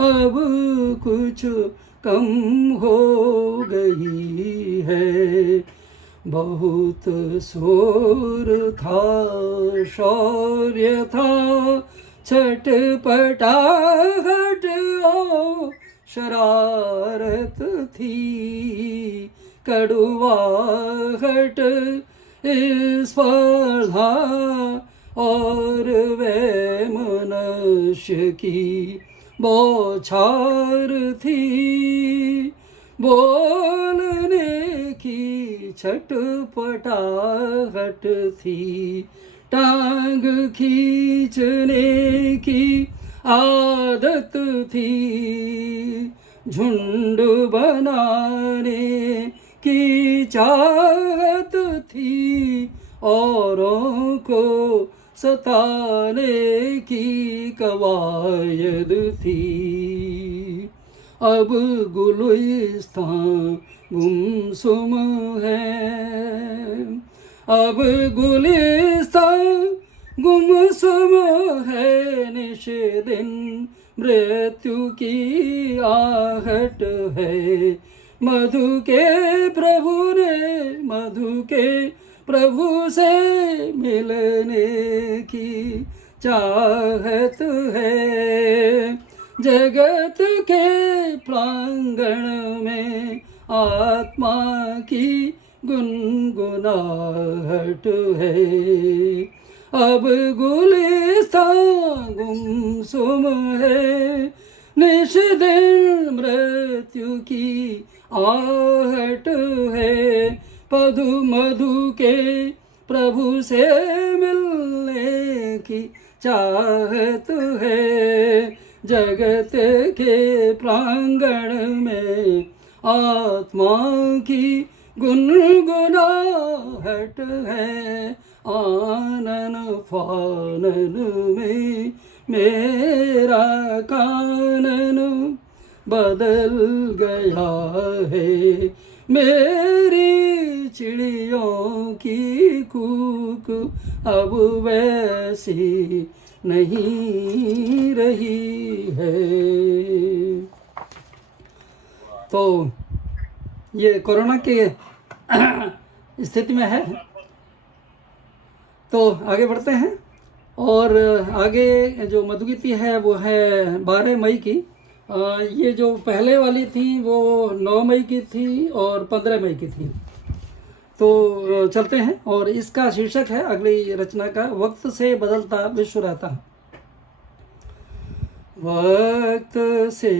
अब कुछ कम हो गई है। बहुत शोर था, शौर्य था, छटपटाहट और शरारत थी, कड़वाहट, स्पर्धा और वे मनुष्य की बौछार थी, बोलने की छटपटाहट थी, टांग खींचने की आदत थी, झुंड बनाने की चाहत थी, औरों को सताने की कवायद थी। अब गुलिस्तान गुमसुम है, अब गुलिस्तान गुमसुम है, निश दिन मृत्यु की आहट है। मधु के प्रभु से मिलने की चाहत है। जगत के प्रांगण में आत्मा की गुनगुनाहट है। अब गुलिस्तान गुमसुम है, निश दिन मृत्यु की आहट है। पदु मधु के प्रभु से मिलने की चाहत है। जगत के प्रांगण में आत्मा की गुनगुनाहट है। आनन फानन में मेरा कानन बदल गया है। मेरी चिड़ियों की कूक अब वैसी नहीं रही है। तो ये कोरोना की स्थिति में है। तो आगे बढ़ते हैं और आगे जो मधुगीति है वो है 12 मई की। ये जो पहले वाली थी वो 9 मई की थी और 15 मई की थी। तो चलते हैं और इसका शीर्षक है अगली रचना का, वक्त से बदलता विश्व रहता। वक्त से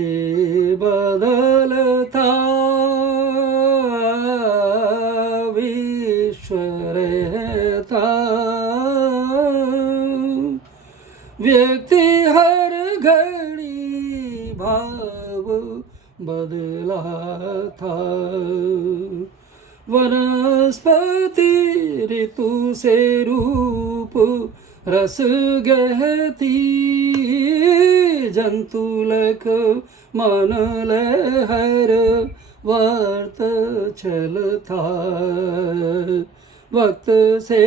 बदलता विश्व रहता, व्यक्ति हर घड़ी भाव बदला था। वनस्पति ऋतु से रूप रस गहती, जंतुलक मन लहर वर्त चलता। वक्त से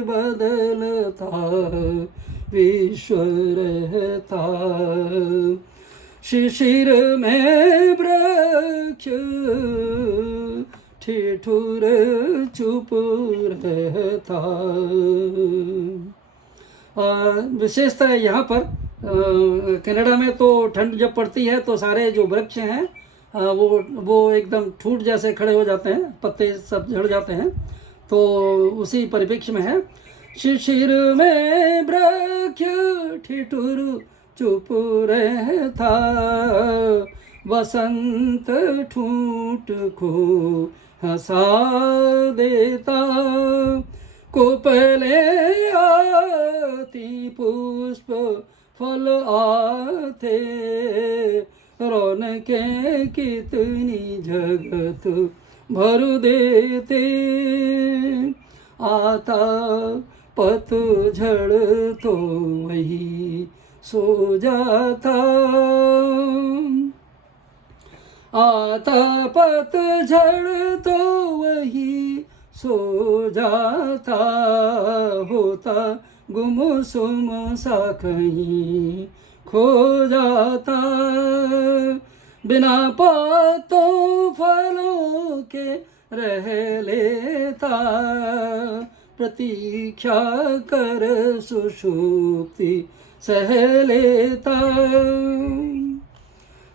बदलता विश्व रहता। शिशिर में वृक्ष ठिठुर चुप रहता। विशेषतः यहाँ पर कनाडा में तो ठंड जब पड़ती है तो सारे जो वृक्ष हैं वो एकदम ठूट जैसे खड़े हो जाते हैं, पत्ते सब झड़ जाते हैं। तो उसी परिप्रेक्ष्य में है, शिशिर में वृक्ष ठिठुर चुप रहता। वसंत ठूट को हंसा देता। कोपले आती पुष्प फल आते। रौनकें कितनी जगत भर देते। आता पतझड़ तो वही सो जाता। आता पतझड़ तो वही सो जाता। होता गुमसुम सा कहीं खो जाता, बिना पत्तों फलों के रह लेता, प्रतीक्षा कर सुषुप्ति सह लेता,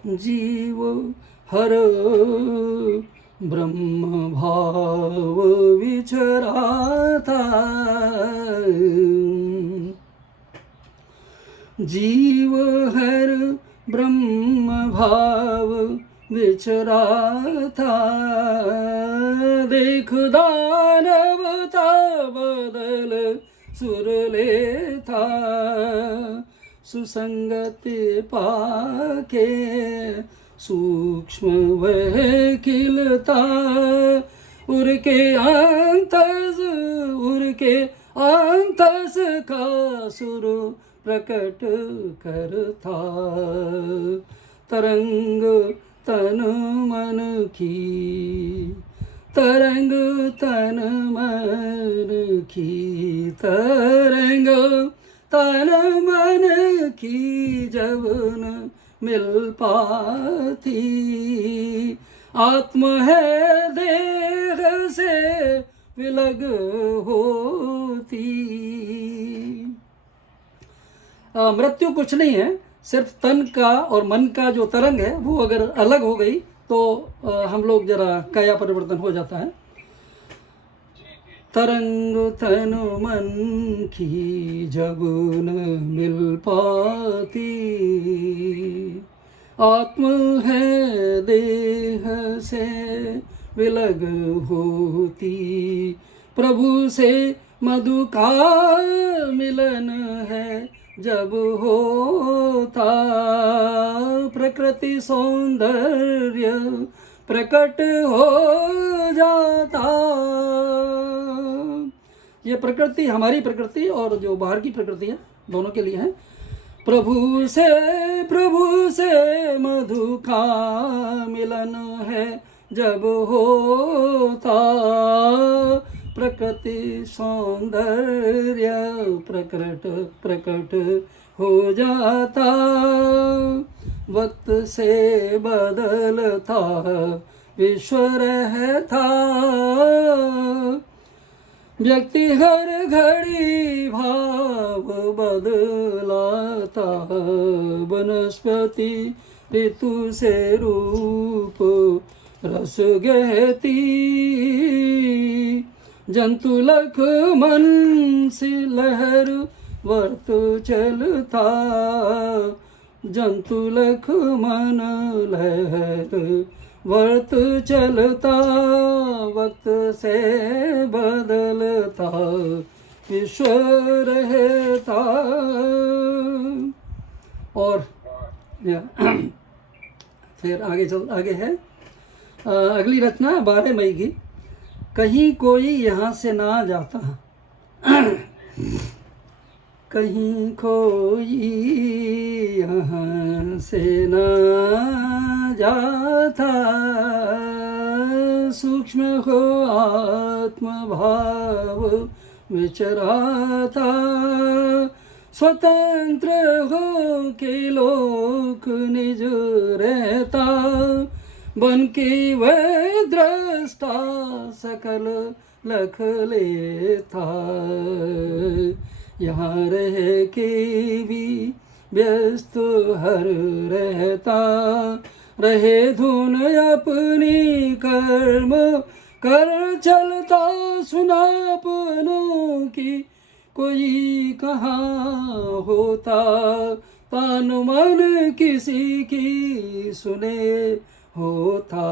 जीव हर ब्रह्म भाव विचराता, जीव हर ब्रह्म भाव विचराता, देख दानवता बदल सुर लेता, सुसंगति पाके सूक्ष्म वह खिलता, उर के अंतस का सुर प्रकट करता, तरंग तन मन की, तरंग तन मन की, तरंग तन मन की जब न मिल पाती, आत्म है देह से विलग होती। मृत्यु कुछ नहीं है, सिर्फ तन का और मन का जो तरंग है वो अगर अलग हो गई तो हम लोग जरा काया परिवर्तन हो जाता है। तरंग तन मन की जब न मिल पाती, आत्म है देह से विलग होती, प्रभु से मधु का मिलन है जब होता, प्रकृति सौंदर्य प्रकट हो जाता। ये प्रकृति हमारी प्रकृति और जो बाहर की प्रकृति है दोनों के लिए है। प्रभु से मधु का मिलन है जब होता, प्रकृति सौंदर्य प्रकट हो जाता, वक्त से बदलता विश्व रहता, व्यक्ति हर घड़ी भाव बदलाता, वनस्पति ऋतु से रूप रस गहती, जंतु लख मन सी लहर वर्त चलता, जंतु लख मन लहर वर्त चलता, वक्त से बदलता विश्व रहता। और फिर आगे है अगली रचना 12 मई की। कहीं कोई यहाँ से ना जाता, कहीं कोई यहाँ से ना जाता, सूक्ष्म हो आत्म भाव विचराता, स्वतंत्र हो के लोक निज रहता, बन के वह दृष्टा सकल लख लेता, यहाँ रह के भी व्यस्त हर रहता, रहे धुन अपनी कर्म कर चलता, सुना अपनों की कोई कहाँ होता, तान मन किसी की सुने होता,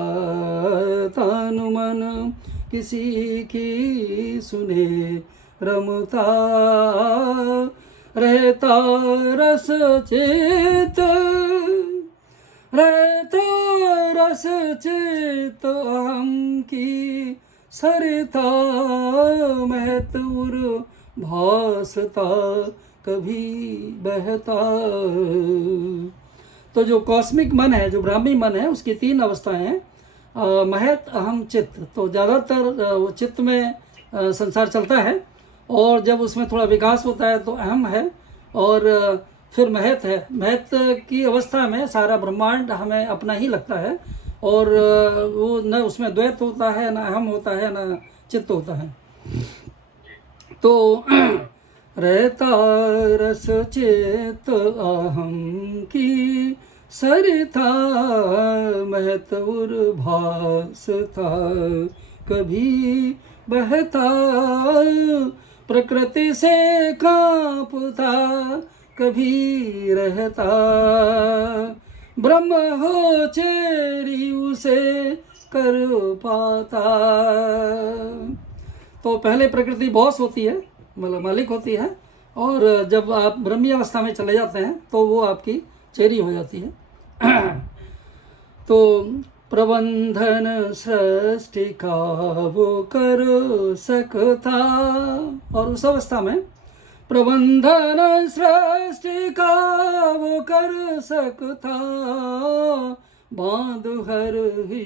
तान मन किसी की सुने रमता, रहता रस चेत, रहता रस चेत हम की सरता, महतुर भासता कभी बहता। तो जो कॉस्मिक मन है, जो ब्राह्मी मन है, उसकी 3 अवस्थाएं हैं, महत, अहम, चित्त। तो ज़्यादातर वो चित्त में संसार चलता है और जब उसमें थोड़ा विकास होता है तो अहम है, और फिर महत है। महत की अवस्था में सारा ब्रह्मांड हमें अपना ही लगता है, और वो न उसमें द्वैत होता है, न अहम होता है, न चित्त होता है। तो रहता रस चेत अहम की सरिता, महत उर्भास था कभी बहता, प्रकृति से कांपता कभी रहता, ब्रह्म हो चेरी उसे कर पाता। तो पहले प्रकृति बॉस होती है, मतलब मालिक होती है, और जब आप ब्रह्मी अवस्था में चले जाते हैं तो वो आपकी चेरी हो जाती है। तो प्रबंधन सृष्टि का वो कर सकता, और उस अवस्था में प्रबंधन सृष्टि का वो कर सकता, बांध हर ही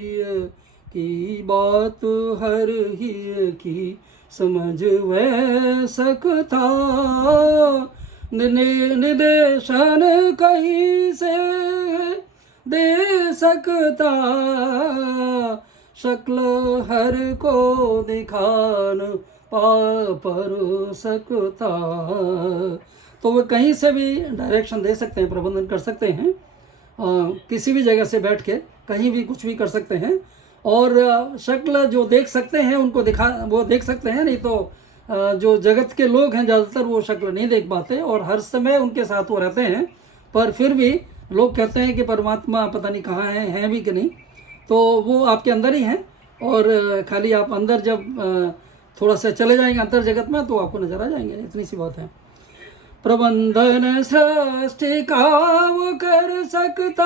की बात हर ही की समझ वह सकता, निदेशन कहीं से दे सकता, शक्ल हर को दिखान पा पर सकता। तो वो कहीं से भी डायरेक्शन दे सकते हैं, प्रबंधन कर सकते हैं, किसी भी जगह से बैठ के कहीं भी कुछ भी कर सकते हैं, और शक्ल जो देख सकते हैं उनको वो देख सकते हैं, नहीं तो जो जगत के लोग हैं ज़्यादातर वो शक्ल नहीं देख पाते, और हर समय उनके साथ वो रहते हैं, पर फिर भी लोग कहते हैं कि परमात्मा पता नहीं कहाँ हैं भी कि नहीं। तो वो आपके अंदर ही हैं, और खाली आप अंदर जब थोड़ा सा चले जाएंगे अंतर जगत में तो आपको नजर आ जाएंगे, इतनी सी बात है। प्रबंधन सृष्टि का वो कर सकता,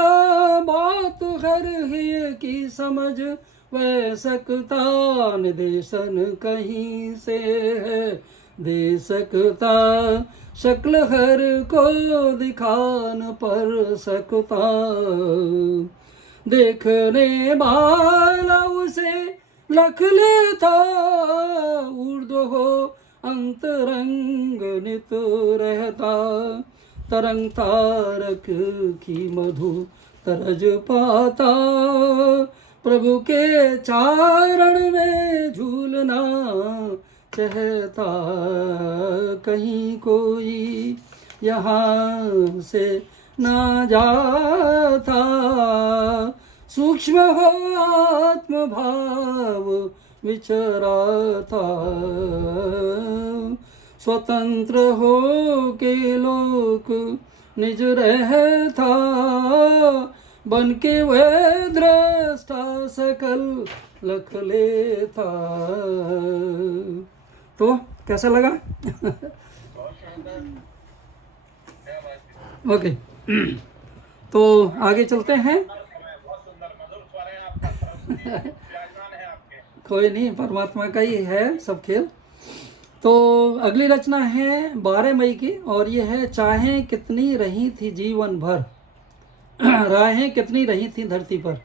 बात हर ही की समझ वह सकता, निदेशन कहीं से है दे सकता, शक्ल हर को दिखान पर सकता, देखने वाला उसे लख लेता, ऊर्ध्व हो अंतरंग नित रहता, तरंग तारक की मधु तरज पाता, प्रभु के चारण में झूलना चाहता, कहीं कोई यहाँ से ना जाता, सूक्ष्म हो आत्म भाव विचराता, स्वतंत्र हो के लोक निज रहता, बन के वह दृष्टा सकल लख लेता। तो कैसा लगा? ओके, तो आगे चलते हैं। कोई नहीं, परमात्मा का ही है सब खेल। तो अगली रचना है 12 मई की, और ये है चाहें कितनी रही थी जीवन भर, राहें कितनी रही थी धरती पर।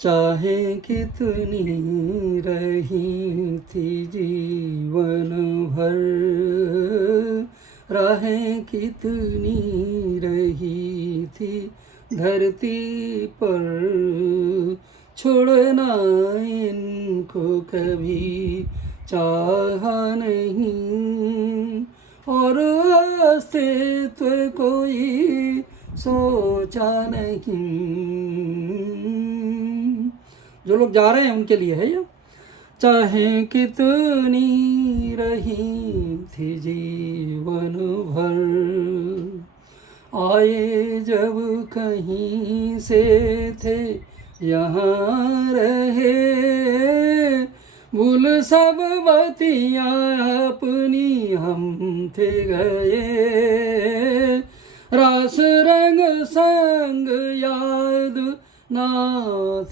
चाहें कितनी रही थी जीवन भर, राहें कितनी रही थी धरती पर, छोड़ना इनको कभी चाहा नहीं, और अस्तित्व कोई सोचा नहीं। जो लोग जा रहे हैं उनके लिए है ये। चाहे कितनी रही थी जीवन भर, आए जब कहीं से थे यहाँ रहे, भूल सब बतियाँ अपनी हम थे गए, रास रंग संग याद ना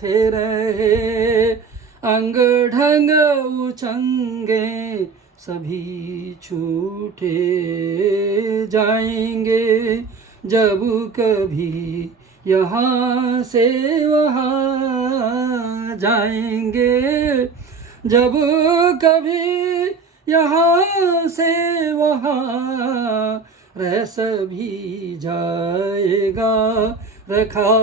थे रहे, अंग ढंग उचंगे सभी छूटे जाएंगे, जब कभी यहाँ से वहाँ जाएंगे, जब कभी यहाँ से वहाँ रह सभी जाएगा, रखा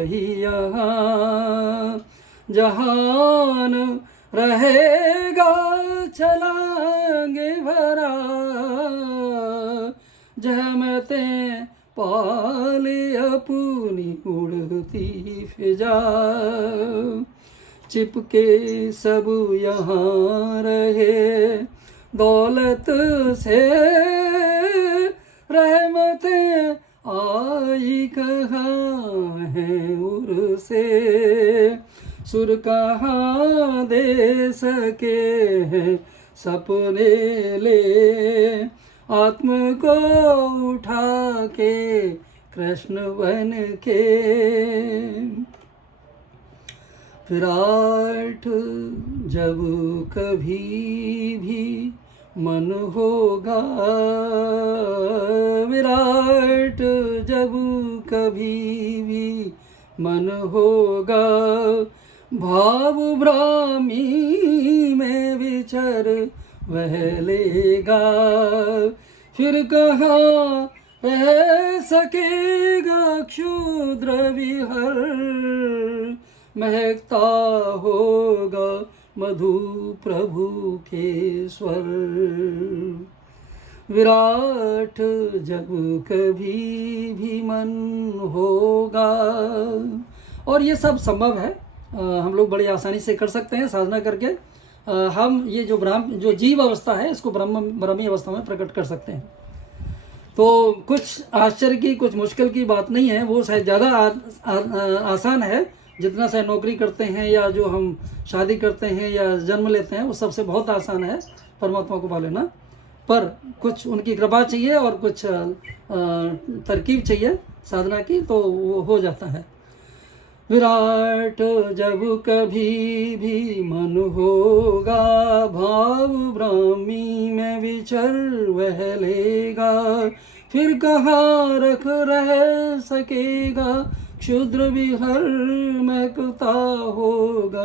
ही यहाँ जहान रहेगा, चलाएंगे भरा जहमतें पाले अपनी उड़ती फिजा, चिपके सब यहाँ रहे दौलत से, रहमतें आई कहाँ है उर से, सुर कहाँ दे सके हैं सपने ले, आत्म को उठा के कृष्ण बन के, विराट जब कभी भी मन होगा, विराट जब कभी भी मन होगा, भाव ब्राह्मी में विचर वह लेगा, फिर कहाँ रह सकेगा क्षुद्र विहर, महकता होगा मधु प्रभु के स्वर, विराट जब कभी भी मन होगा। और ये सब संभव है, हम लोग बड़ी आसानी से कर सकते हैं साधना करके। हम ये जो जीव अवस्था है इसको ब्रह्मी अवस्था में प्रकट कर सकते हैं। तो कुछ आश्चर्य की, कुछ मुश्किल की बात नहीं है, वो शायद ज़्यादा आसान है जितना से नौकरी करते हैं या जो हम शादी करते हैं या जन्म लेते हैं, वो सबसे बहुत आसान है परमात्मा को पा लेना। पर कुछ उनकी कृपा चाहिए और कुछ तरकीब चाहिए साधना की, तो वो हो जाता है। विराट जब कभी भी मन होगा, भाव ब्राह्मी में विचर वह लेगा, फिर कहाँ रह सकेगा क्षुद्र विहर, महकता होगा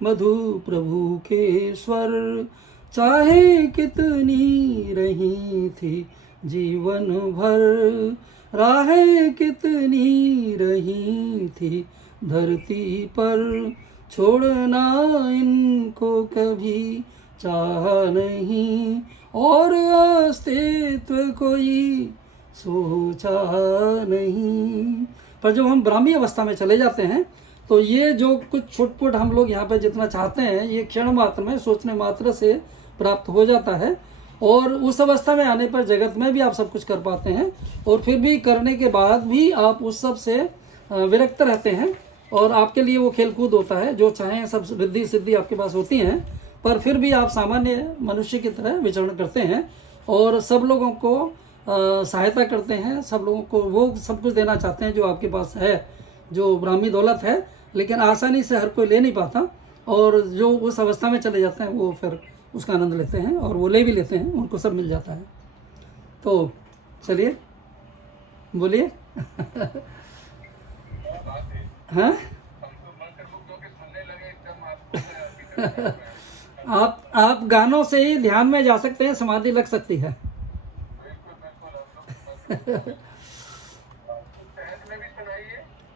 मधु प्रभु के स्वर, चाहे कितनी रही थी जीवन भर, राहें कितनी रही थी धरती पर, छोड़ना इनको कभी चाह नहीं, और अस्तित्व कोई सोचा नहीं। पर जब हम ब्राह्मी अवस्था में चले जाते हैं तो ये जो कुछ छुटपुट हम लोग यहाँ पे जितना चाहते हैं, ये क्षण मात्र में, सोचने मात्र से प्राप्त हो जाता है। और उस अवस्था में आने पर जगत में भी आप सब कुछ कर पाते हैं, और फिर भी करने के बाद भी आप उस सब से विरक्त रहते हैं, और आपके लिए वो खेल कूद होता है। जो चाहें सब रिद्धि सिद्धि आपके पास होती हैं, पर फिर भी आप सामान्य मनुष्य की तरह विचरण करते हैं और सब लोगों को सहायता करते हैं, सब लोगों को वो सब कुछ देना चाहते हैं जो आपके पास है, जो ब्राह्मी दौलत है। लेकिन आसानी से हर कोई ले नहीं पाता, और जो उस अवस्था में चले जाते हैं वो फिर उसका आनंद लेते हैं, और वो ले भी लेते हैं, उनको सब मिल जाता है। तो चलिए बोलिए। हाँ आप गानों से ही ध्यान में जा सकते हैं, समाधि लग सकती है।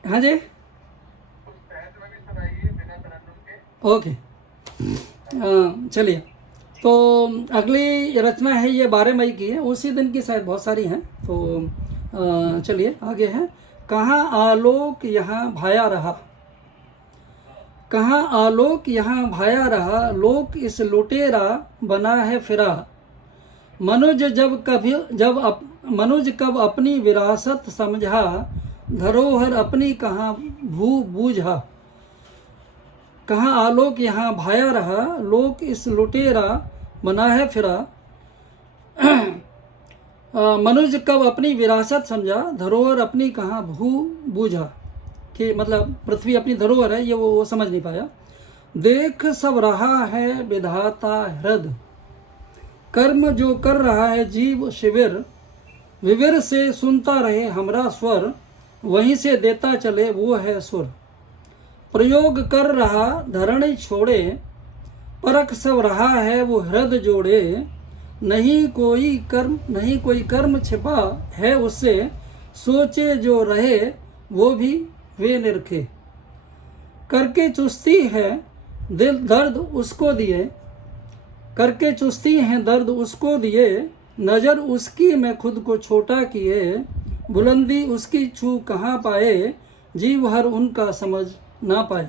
हाँ जी, ओके। चलिए, तो अगली रचना है ये 12 मई की है, उसी दिन की शायद बहुत सारी हैं। तो चलिए आगे है। कहाँ आलोक यहाँ भाया रहा, कहाँ आलोक यहाँ भाया रहा, लोक इस लुटेरा बना है फिरा, मनुज कब अपनी विरासत समझा, धरोहर अपनी कहाँ बूझा। कहाँ आलोक यहाँ भाया रहा, लोक इस लुटेरा बना है फिरा, मनुज कब अपनी विरासत समझा, धरोहर अपनी कहाँ बूझा। कि मतलब पृथ्वी अपनी धरोहर है, ये वो समझ नहीं पाया। देख सब रहा है विधाता हृद, कर्म जो कर रहा है जीव शिविर, विविर से सुनता रहे हमरा स्वर, वहीं से देता चले वो है सुर। प्रयोग कर रहा धरणी छोड़े, परख सब रहा है वो हृदय जोड़े, नहीं कोई कर्म छिपा है उससे, सोचे जो रहे वो भी वे निरखे। करके चुस्ती है दिल दर्द उसको दिए, करके चुस्ती है दर्द उसको दिए, नज़र उसकी मैं खुद को छोटा किए, बुलंदी उसकी छू कहाँ पाए, जीव हर उनका समझ ना पाए।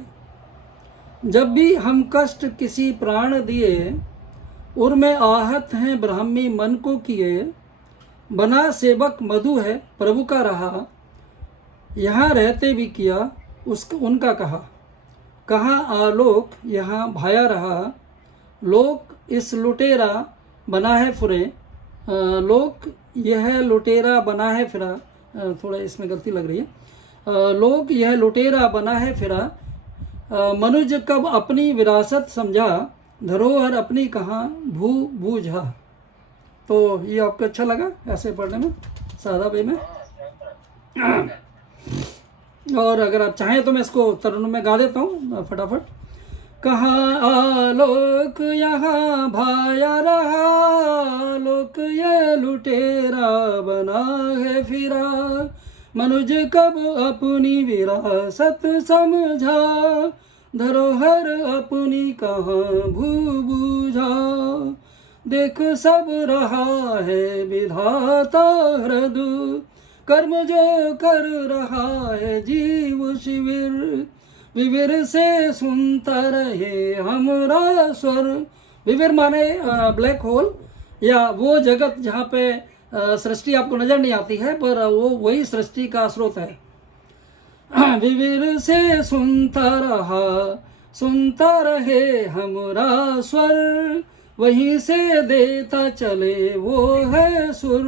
जब भी हम कष्ट किसी प्राण दिए, उर में आहत हैं ब्राह्मी मन को किए, बना सेवक मधु है प्रभु का रहा, यहाँ रहते भी किया उनका कहा। कहाँ आलोक यहाँ भाया रहा, लोक इस लुटेरा बना है फुरे, लोक यह लुटेरा बना है फिरा, थोड़ा इसमें गलती लग रही है, लोक यह लुटेरा बना है फिरा, मनुज कब अपनी विरासत समझा, धरोहर अपनी कहाँ बूझा। तो ये आपको अच्छा लगा ऐसे पढ़ने में, सादा वे में। और अगर आप चाहें तो मैं इसको तरुण में गा देता हूँ फटाफट। कहाँ आलोक यहाँ भाया रहा, लोक ये लुटेरा बना है फिरा, मनुज कब अपनी विरासत समझा, धरोहर अपनी कहाँ बूझा। देख सब रहा है विधाता हृदय, कर्म जो कर रहा है जीव शिविर, विविर से सुनता रहे हमरा स्वर। विविर माने ब्लैक होल, या वो जगत जहाँ पे सृष्टि आपको नजर नहीं आती है, पर वो वही सृष्टि का स्रोत है। विविर से सुनता रहे हमरा स्वर, वहीं से देता चले वो है सुर,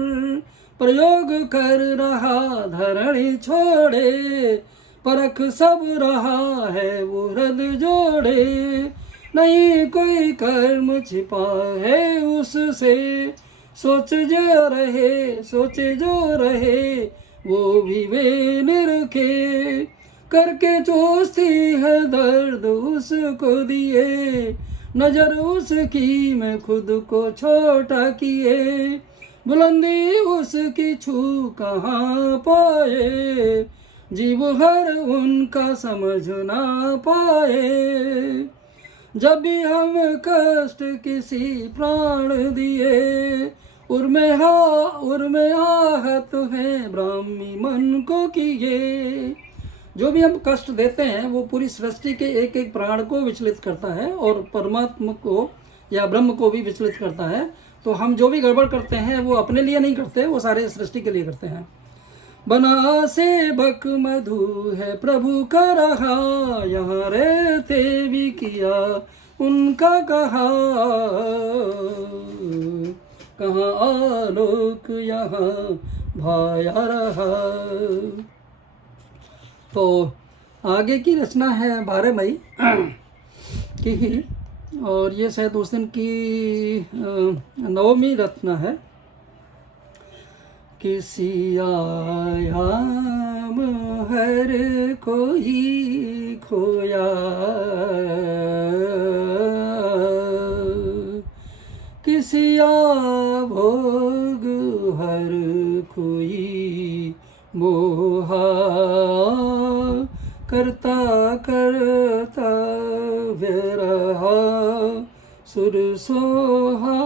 प्रयोग कर रहा धरणी छोड़े, परख सब रहा है वो हृदय जोड़े, नहीं कोई कर्म छिपा है उससे, सोचे जो रहे वो भी वे निरखे। करके चोस्ती है दर्द उसको दिए, नजर उसकी मैं खुद को छोटा किए, बुलंदी उसकी छू कहाँ पाए, जीव हर उनका समझ ना पाए। जब भी हम कष्ट किसी प्राण दिए, उर में आहत है ब्राह्मी मन को किए। जो भी हम कष्ट देते हैं वो पूरी सृष्टि के एक एक प्राण को विचलित करता है, और परमात्मा को या ब्रह्म को भी विचलित करता है। तो हम जो भी गड़बड़ करते हैं वो अपने लिए नहीं करते, वो सारे सृष्टि के लिए करते हैं। बना सेवक मधु है प्रभु का रहा, यहाँ रहते भी किया उनका कहा, कहाँ आलोक यहाँ भाया रहा। तो आगे की रचना है 12 मई की ही, और ये शायद उस दिन की 9वीं रचना है। किसी आयाम हर कोई खोया, किसी भोग हर कोई मोहा, करता करता विरहा सुर सोहा,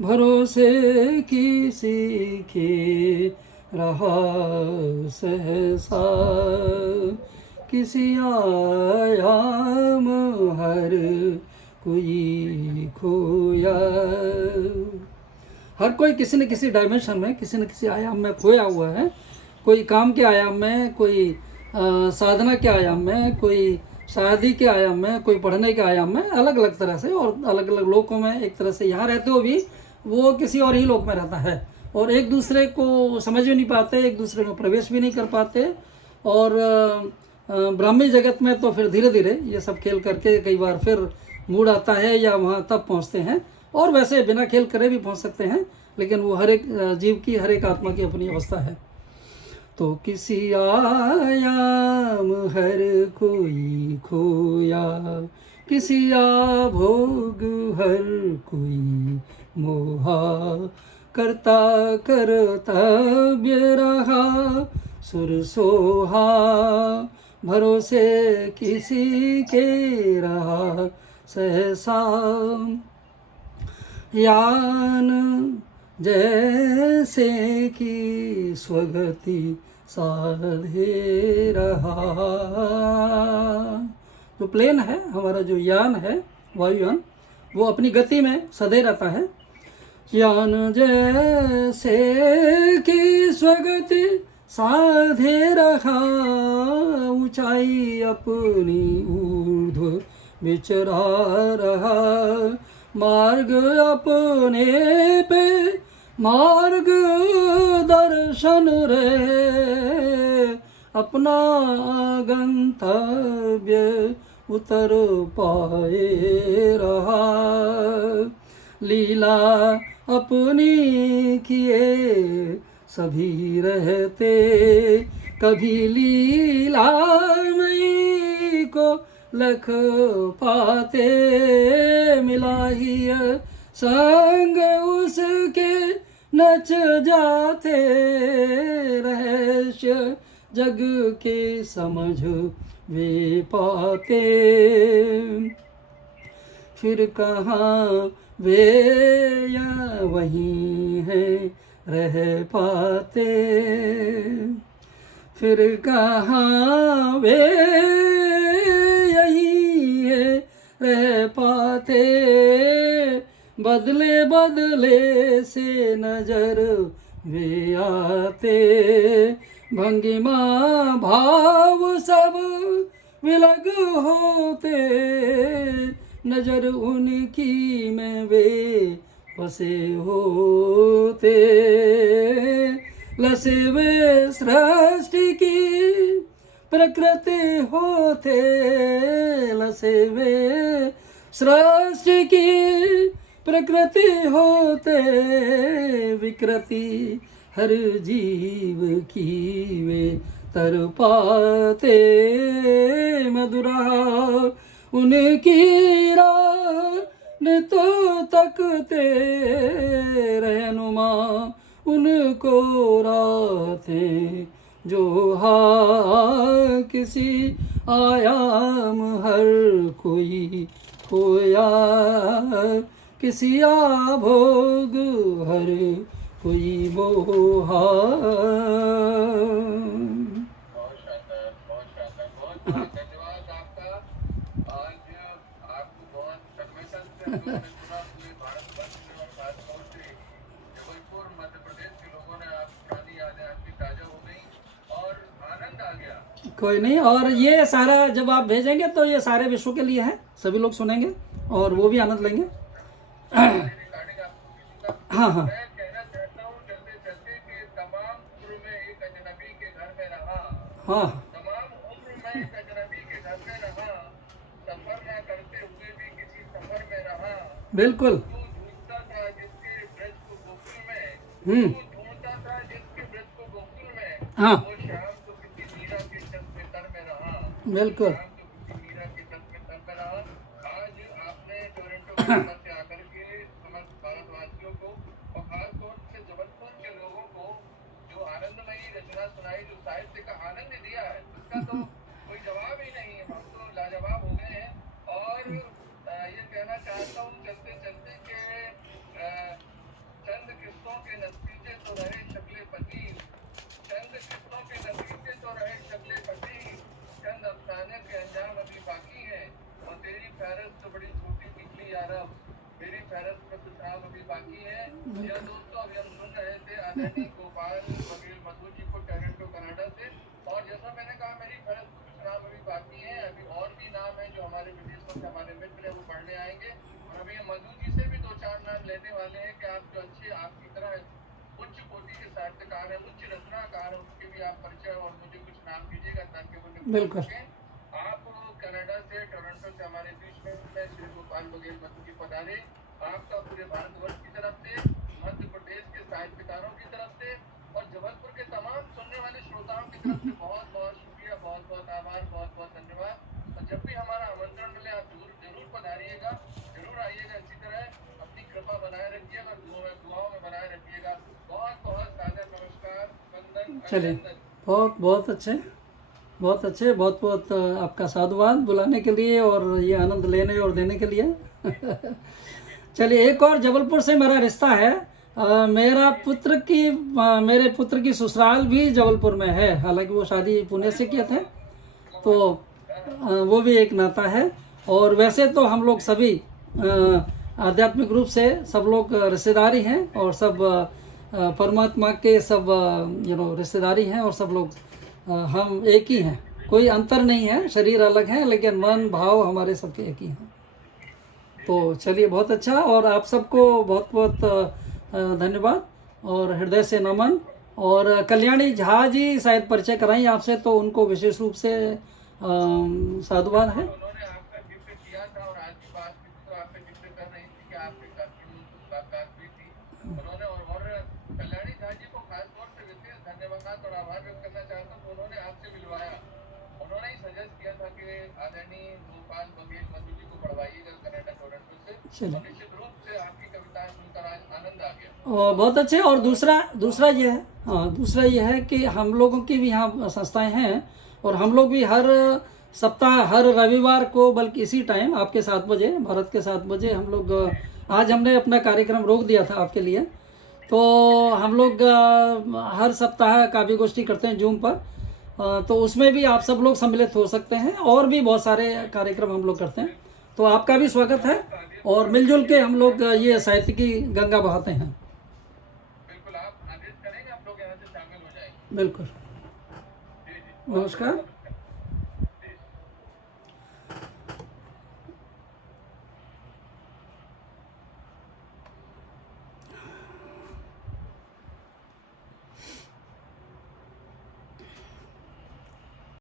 भरोसे किसी के रहा सहसा, किसी आयाम हर कोई खोया। हर कोई किसी न किसी डायमेंशन में, किसी न किसी आयाम में खोया हुआ है। कोई काम के आयाम में, कोई साधना के आयाम में, कोई शादी के आयाम में, कोई पढ़ने के आयाम में, अलग अलग तरह से, और अलग अलग लोकों में। एक तरह से यहाँ रहते हो भी वो किसी और ही लोक में रहता है, और एक दूसरे को समझ भी नहीं पाते, एक दूसरे में प्रवेश भी नहीं कर पाते। और ब्राह्मी जगत में तो फिर धीरे धीरे ये सब खेल करके कई बार फिर मूड आता है या वहाँ तब पहुँचते हैं, और वैसे बिना खेल करे भी पहुँच सकते हैं, लेकिन वो हर एक जीव की, हर एक आत्मा की अपनी अवस्था है। तो किसी आयाम हर कोई खोया, किसी भोग हर कोई मोहा, करता कर्तव्य रहा सुर सोहा, भरोसे किसी के रहा सहसा, यान जैसे कि स्वगति साधे रहा। जो प्लेन है हमारा, जो यान है वायुयान, वो अपनी गति में सधे रहता है। यान जैसे कि स्वगति साधे रहा, ऊंचाई अपनी ऊर्ध्व विचरा रहा, मार्ग अपने पे मार्ग दर्शन रे, अपना गंतव्य उतर पाए रहा, लीला अपनी किए सभी रहते, कभी लीला मई को लख पाते, मिला ही संग उसके नच जाते, रहस्य जग के समझ वे पाते, फिर कहाँ वे या वहीं है रह पाते, फिर कहाँ वे यही है रह पाते, बदले बदले से नजर वे आते, भंगिमा भाव सब विलग होते, नजर उनकी में वे बसे होते, लसे वे सृष्टि की प्रकृति होते, लसे वे सृष्टि की प्रकृति होते, विकृति हर जीव की वे तर पाते, मधुरा उनकी राह तो तकते, रहनुमा उनको रातें जो किसी आयाम हर कोई खोया, किसी भोग हर कोई मोहा। बहुत शानदार, बहुत शानदार, बहुत धन्यवाद आपका। आज आपको बहुत सम्मेलन से हम लोगों ने सुना, पूरे भारतवर्ष से और खासतौर से जबलपुर मध्य प्रदेश के लोगों ने आप पुरानी यादें आपकी ताजा हो गई और आनंद आ गया। कोई नहीं, और ये सारा जब आप भेजेंगे तो ये सारे विश्व के लिए है, सभी लोग सुनेंगे और वो भी आनंद लेंगे। रिकॉर्डिंग आपको भेजूंगा। हाँ हाँ मैं कहना चाहता हूँ चलते चलते कि तमाम उम्र में एक अजनबी के घर में रहा, हाँ तमाम उम्र में एक अजनबी के घर में रहा, सफर ना करते हुए भी किसी सफर में रहा, बिल्कुल। तू ढूंढता था जिसके ब्रज को गोकुल में, हम्म, तू ढूंढता था जिसके ब्रज को गोकुल में, हाँ वो शाम तो किसी मीरा के छत में तर में रहा, बिल्कुल। शाम तो किसी मीरा के छत में तर में रहा। आज आपने टोरंटो कनाडा से आकर के समस्त भारतवासियों को और खासतौर से जबलपुर के लोगों को जो आनंदमयी रचना सुनाई, जो साहित्य का आनंद दिया है, उसका तो कोई जवाब ही नहीं है। हम तो लाजवाब हो गए हैं। और ये कहना चाहता हूँ चलते चलते के चंद किस्तों के नतीजे तो रहे शक्ले पति, चंद किस्तों के नतीजे तो रहे शक्ले पति, चंद अफसाने के अंजाम अभी बाकी है, और तेरी फहरस्त तो बड़ी छोटी निकली यारब, मेरी फहरस्त में कुछ नाम अभी बाकी है। यह दोस्तों अभी हम सुन रहे थे आदरणीय गोपाल बघेल मधु जी को टोरंटो कनाडा से, और जैसा मैंने कहा मेरी फहरस्त में कुछ नाम अभी बाकी है, अभी और भी नाम है जो हमारे विदेशों से हमारे मित्र हैं वो पढ़ने आएंगे, और अभी मधु जी से भी 2-4 नाम लेने वाले हैं कि आप जो अच्छे आपकी तरह उच्च कोटि के साहित्यकार हैं, उच्च रचनाकार हैं, उसके भी आप परिचय और मुझे कुछ नाम दीजिएगा ताकि वो लिख बिल्कुल। सकें। आप कनाडा से टोरंटो से हमारे बीच में श्री गोपाल बघेल मधु जी पधारे। आपका पूरे भारतवर्ष की तरफ से, मध्य प्रदेश के साहित्यकारों की तरफ से और जबलपुर के तमाम सुनने वाले श्रोताओं की तरफ से बहुत बहुत शुक्रिया, बहुत बहुत आभार, बहुत बहुत धन्यवाद। और जब भी हमारा आमंत्रण मिले आप जरूर जरूर पधारिएगा, जरूर आइएगा। इसी तरह अपनी कृपा बनाए रखिएगा, दुआओं में बनाए रखिएगा। बहुत बहुत सादर नमस्कार, वंदन, चलिए, अभिनंदन। बहुत बहुत अच्छे, बहुत अच्छे, बहुत बहुत आपका साधुवाद बुलाने के लिए और ये आनंद लेने और देने के लिए। चलिए, एक और जबलपुर से मेरा रिश्ता है। मेरे पुत्र की ससुराल भी जबलपुर में है, हालांकि वो शादी पुणे से किए थे, तो वो भी एक नाता है। और वैसे तो हम लोग सभी आध्यात्मिक रूप से सब लोग रिश्तेदारी हैं और सब परमात्मा के सब रिश्तेदारी हैं और सब लोग हम एक ही हैं, कोई अंतर नहीं है, शरीर अलग है लेकिन मन भाव हमारे सबके एक ही हैं। तो चलिए, बहुत अच्छा, और आप सबको बहुत बहुत धन्यवाद और हृदय से नमन। और कल्याणी झा जी शायद परिचय कराई आपसे, तो उनको विशेष रूप से साधुवाद है। उन्होंने आपका जिक्र किया था और आज की बात भी तो आपने जिक्र कर रही थी कि आपके साथ की मुलाकात हुई थी उन्होंने। और कल्याणी झा जी को खास तौर से विशेष धन्यवाद और आभार व्यक्त करना चाहता हूँ। उन्होंने आपसे मिलवाया, उन्होंने ही सजेस्ट किया था कि आदरणीय गोपाल बघेल मधु जी को पढ़वाइएगा कनाडा टोरंटो से। और निश्चित रूप से आपकी कविताएं सुनकर आज आनंद आ गया। बहुत अच्छे। और दूसरा ये है कि हम लोगों की भी यहाँ संस्थाएं हैं और हम लोग भी हर सप्ताह हर रविवार को, बल्कि इसी टाइम आपके 7 बजे, भारत के 7 बजे हम लोग, आज हमने अपना कार्यक्रम रोक दिया था आपके लिए, तो हम लोग हर सप्ताह काव्य गोष्ठी करते हैं जूम पर। तो उसमें भी आप सब लोग सम्मिलित हो सकते हैं और भी बहुत सारे कार्यक्रम हम लोग करते हैं। तो आपका भी स्वागत है और मिलजुल के हम लोग ये साहित्य की गंगा बहाते हैं। बिल्कुल, आप आदेश करेंगे, आप लोग यहाँ से शामिल हो जाएंगे। बिल्कुल। जी जी, नमस्कार।